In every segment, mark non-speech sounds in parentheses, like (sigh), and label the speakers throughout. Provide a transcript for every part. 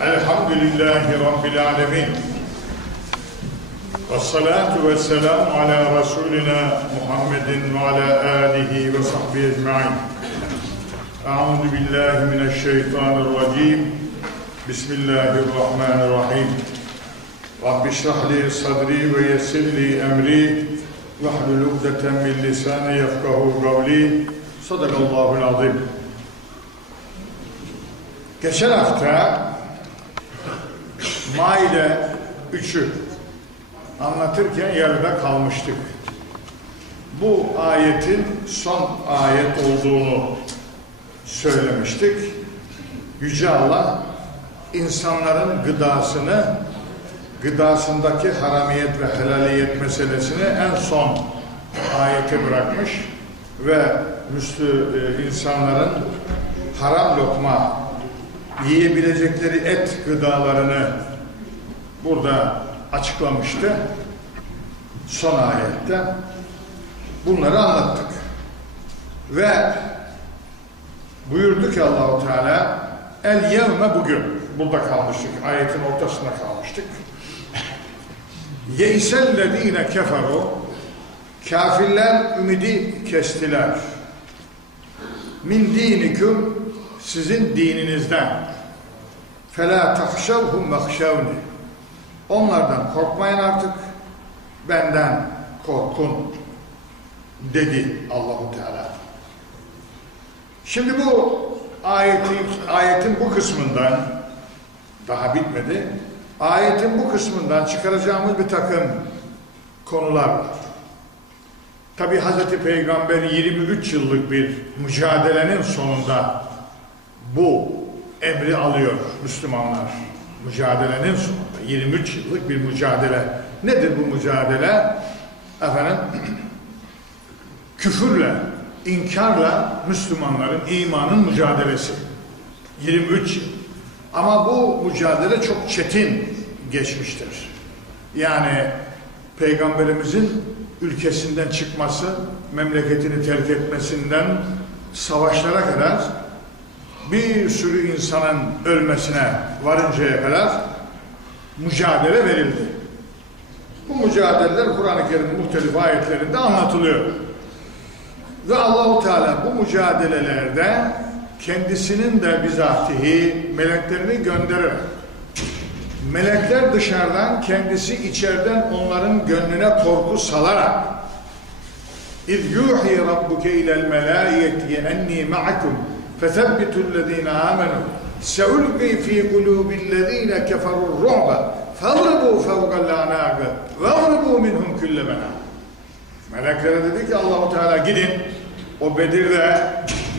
Speaker 1: الحمد لله رب العالمين. والصلاة والسلام على رسولنا محمد وعلى آله وصحبه أجمعين. أعوذ بالله من الشيطان الرجيم. بسم الله الرحمن الرحيم. رب اشرح لي صدري ويسر لي أمري. واحلل عقدة من لساني يفقه قولي صدق الله العظيم Geçen hafta Maide 3'ü anlatırken yarıda kalmıştık. Bu ayetin son ayet olduğunu söylemiştik. Yüce Allah insanların gıdasını, gıdasındaki haramiyet ve helaliyet meselesini en son ayete bırakmış ve müslü e, insanların haram lokma yiyebilecekleri et gıdalarını burada açıklamıştı. Son ayette. Bunları anlattık. Ve buyurdu ki Allahu Teala el yevme bugün burada kalmıştık. Ayetin ortasında kalmıştık. Yeysellezine keferu kafirler ümidi kestiler. Min dinikum sizin dininizden fela tahşavhum vehşavni onlardan korkmayın artık benden korkun dedi Allahu Teala. Şimdi bu ayetin, ayetin bu kısmından daha bitmedi. Ayetin bu kısmından çıkaracağımız bir takım konular var. Tabi Hz. Peygamber 23 yıllık bir mücadelenin sonunda bu emri alıyor Müslümanlar. Mücadelenin sonunda 23 yıllık bir mücadele. Nedir bu mücadele? Efendim (clears throat) küfürle, inkarla Müslümanların imanın mücadelesi. 23 yıl. Ama bu mücadele çok çetin geçmiştir. Yani Peygamberimizin ülkesinden çıkması, memleketini terk etmesinden savaşlara kadar bir sürü insanın ölmesine varıncaya kadar mücadele verildi. Bu mücadeleler Kur'an-ı Kerim'in muhtelif ayetlerinde anlatılıyor. Ve Allahu Teala bu mücadelelerde kendisinin de bizatihi meleklerini gönderir. Melekler dışarıdan, kendisi içeriden onların gönlüne korku salarak اِذْ يُوحِي رَبُّكَ اِلَى الْمَلَائِيَةِ اَنِّي مَعَكُمْ فَثَبِّتُوا الَّذ۪ينَ آمَنُوا سَأُلْقِي ف۪ي قُلُوبِ الَّذ۪ينَ كَفَرُوا الرُّعْبَ فَاضْرِبُوا فَوْقَ الْاَعْنَاقِ وَاضْرِبُوا مِنْهُمْ كُلَّ مَنَا Meleklere dedi ki Allahu Teala gidin o Bedir'de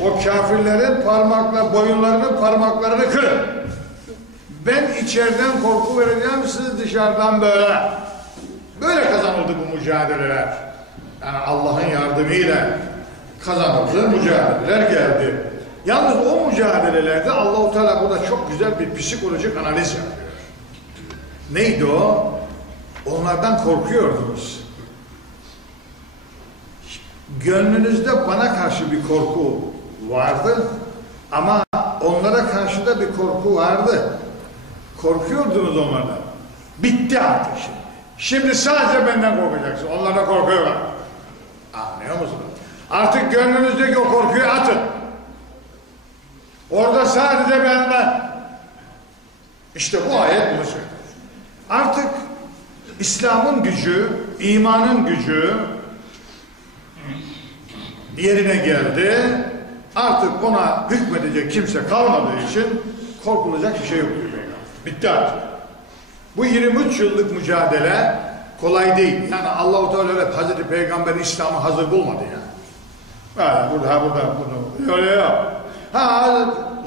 Speaker 1: o kafirlerin parmakla boyunlarının parmaklarını kırın. Ben içeriden korku vereceğim siz dışarıdan böyle. Böyle kazanıldı bu mücadeleler. Yani Allah'ın yardımıyla kazanıldı mücadeleler geldi. Yalnız o mücadelelerde Allahu Teala burada çok güzel bir psikolojik analiz yapıyor. Neydi o? Onlardan korkuyordunuz. Gönlünüzde bana karşı bir korku vardı ama onlara karşı da bir korku vardı. Korkuyordunuz onlardan. Bitti artık şimdi. Şimdi sadece benden korkacaksın. Onlardan korkuyorlar. Anlıyor musunuz? Artık gönlünüzdeki o korkuyu atın. Orada sadece benden. İşte bu ayet bunu söylüyor. Artık İslam'ın gücü, imanın gücü yerine geldi. Artık ona hükmedecek kimse kalmadığı için korkulacak bir şey yok diyor. Bitti artık. Bu 23 yıllık mücadele kolay değil. Yani Allah-u Teala hep Hazreti Peygamber İslam'ı hazır bulmadı yani. Ha, burada, burada, bunu. Öyle yok. Ha,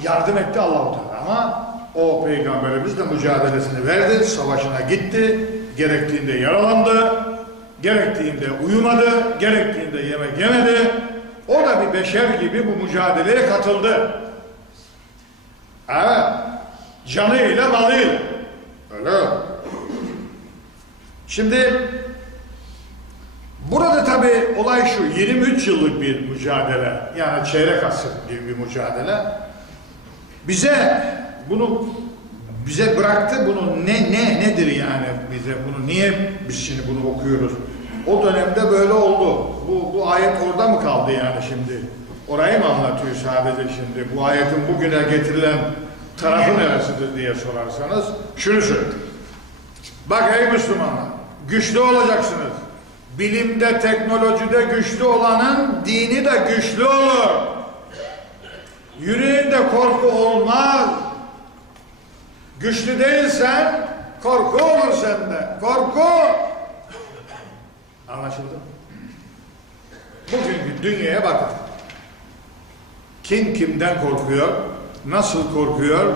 Speaker 1: yardım etti Allah-u Teala ama o peygamberimiz de mücadelesini verdi, savaşına gitti, gerektiğinde yaralandı, gerektiğinde uyumadı, gerektiğinde yemek yemedi. O da bir beşer gibi bu mücadeleye katıldı. Evet, canıyla balıyla. Öyle. Şimdi Burada tabi olay şu, 23 yıllık bir mücadele, yani çeyrek asır gibi bir mücadele. Bize bunu bize bıraktı bunu ne ne nedir yani bize bunu niye biz şimdi bunu okuyoruz? O dönemde böyle oldu. Bu, bu ayet orada mı kaldı yani şimdi? Orayı mı anlatıyor sadece şimdi? Bu ayetin bugüne getirilen tarafı neresidir diye sorarsanız şunu söyleyeyim. Bak ey Müslümanlar, güçlü olacaksınız. Bilimde, teknolojide güçlü olanın dini de güçlü olur. Yüreğinde korku olmaz. Güçlü değilsen korku olur sende. Korku. Anlaşıldı mı? Bugünkü dünyaya bakın. Kim kimden korkuyor? Nasıl korkuyor?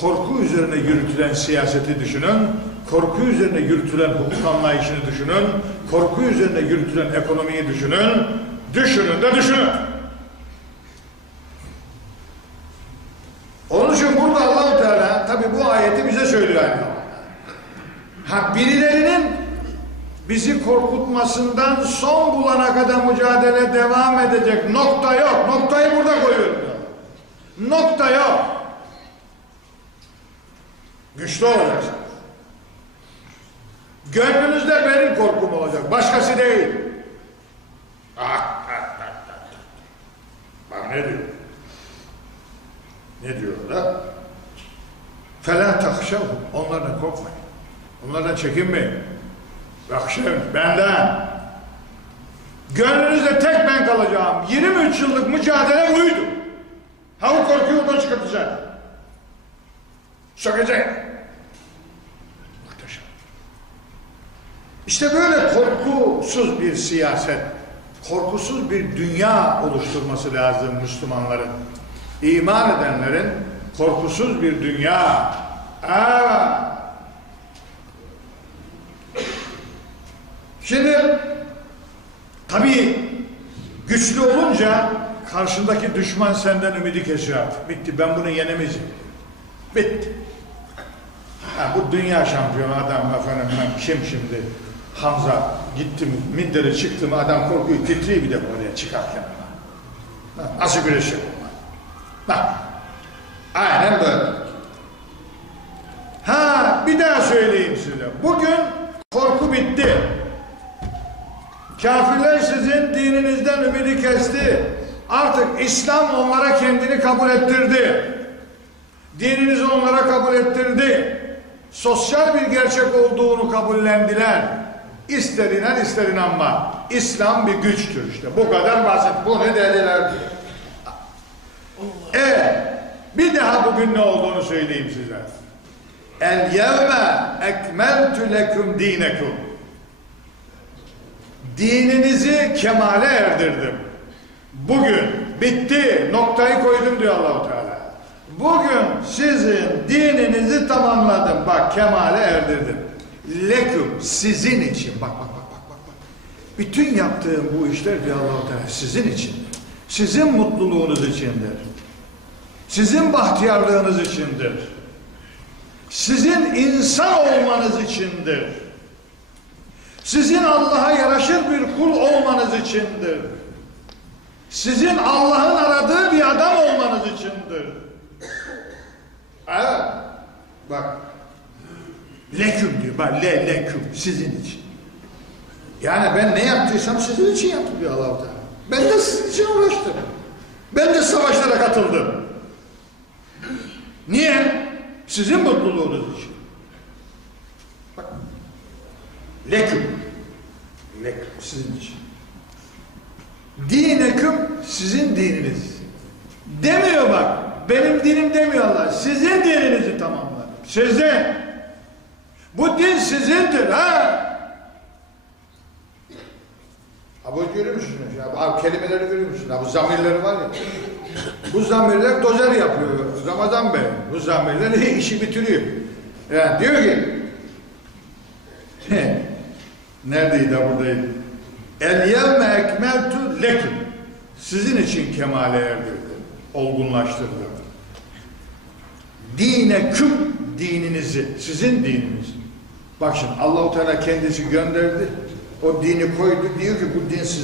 Speaker 1: Korku üzerine yürütülen siyaseti düşünün. Korku üzerine yürütülen hukuk anlayışını düşünün. Korku üzerine yürütülen ekonomiyi düşünün. Düşünün de düşünün. Onun için burada Allahu Teala tabi bu ayeti bize söylüyor aynı. Ha birilerinin bizi korkutmasından son bulana kadar mücadele devam edecek nokta yok. Noktayı burada koyuyorum. Nokta yok. Güçlü olacaksın. Gönlünüzde benim korkum olacak. Başkası değil. Ah, ah, ah, ah. Bak ne diyor? Ne diyor da? Fela takşav. Onlardan korkmayın. Onlardan çekinmeyin. Yakşın benden. Gönlünüzde tek ben kalacağım. 23 yıllık mücadele buydu. Ha o korkuyu oradan çıkartacak. Sökecek. Muhteşem. İşte böyle korkusuz bir siyaset, korkusuz bir dünya oluşturması lazım Müslümanların. İman edenlerin korkusuz bir dünya. Aa, Şimdi tabii güçlü olunca karşındaki düşman senden ümidi kesiyor. Bitti ben bunu yenemeyeceğim. Bitti. Ha, bu dünya şampiyonu adam efendim ben kim şimdi? Hamza gitti mi, mindere çıktı adam korkuyor titriyor bir de oraya çıkarken. Ha, Nasıl güreşiyor bunlar? Bak. Aynen böyle. Ha bir daha söyleyeyim size. Bugün korku bitti. Kafirler sizin dininizden ümidi kesti. Artık İslam onlara kendini kabul ettirdi. Dininizi onlara kabul ettirdi. Sosyal bir gerçek olduğunu kabullendiler. İster inan ister inanma. İslam bir güçtür işte. Bu kadar basit. Bunu dediler. E bir daha bugün ne olduğunu söyleyeyim size. El yevme ekmeltu lekum dinekum. Dininizi kemale erdirdim. Bugün bitti, noktayı koydum diyor Allahu Teala. Bugün sizin dininizi tamamladım. Bak kemale erdirdim. Leküm sizin için. Bak bak bak bak bak. Bütün yaptığım bu işler diyor Allahu Teala sizin için. Sizin mutluluğunuz içindir. Sizin bahtiyarlığınız içindir. Sizin insan olmanız içindir. Sizin Allah'a yaraşır bir kul olmanız içindir. Sizin Allah'ın aradığı bir adam olmanız içindir. Evet. Bak. Leküm diyor. Bak le leküm. Sizin için. Yani ben ne yaptıysam sizin için yaptım diyor Allah-u Teala. Ben de sizin için uğraştım. Ben de savaşlara katıldım. Niye? Sizin mutluluğunuz için. Bak. Leküm. Leküm sizin için. Dineküm sizin dininiz. Demiyor bak. Benim dinim demiyor Allah. Sizin dininizi tamamladım. Sizin. Bu din sizindir ha. Ha bu görüyor musunuz? Ya, bu kelimeleri görüyor musunuz? Ha, bu zamirleri var ya. Bu zamirler dozer yapıyor Ramazan Bey. Bu zamirler işi bitiriyor. Yani diyor ki (laughs) Neredeydi buradaydı? El yevme ekmeltu leküm. Sizin için kemale erdirdim. Olgunlaştırdım. Dine küm dininizi, sizin dininiz. Bak şimdi Allahu Teala kendisi gönderdi. O dini koydu diyor ki bu din size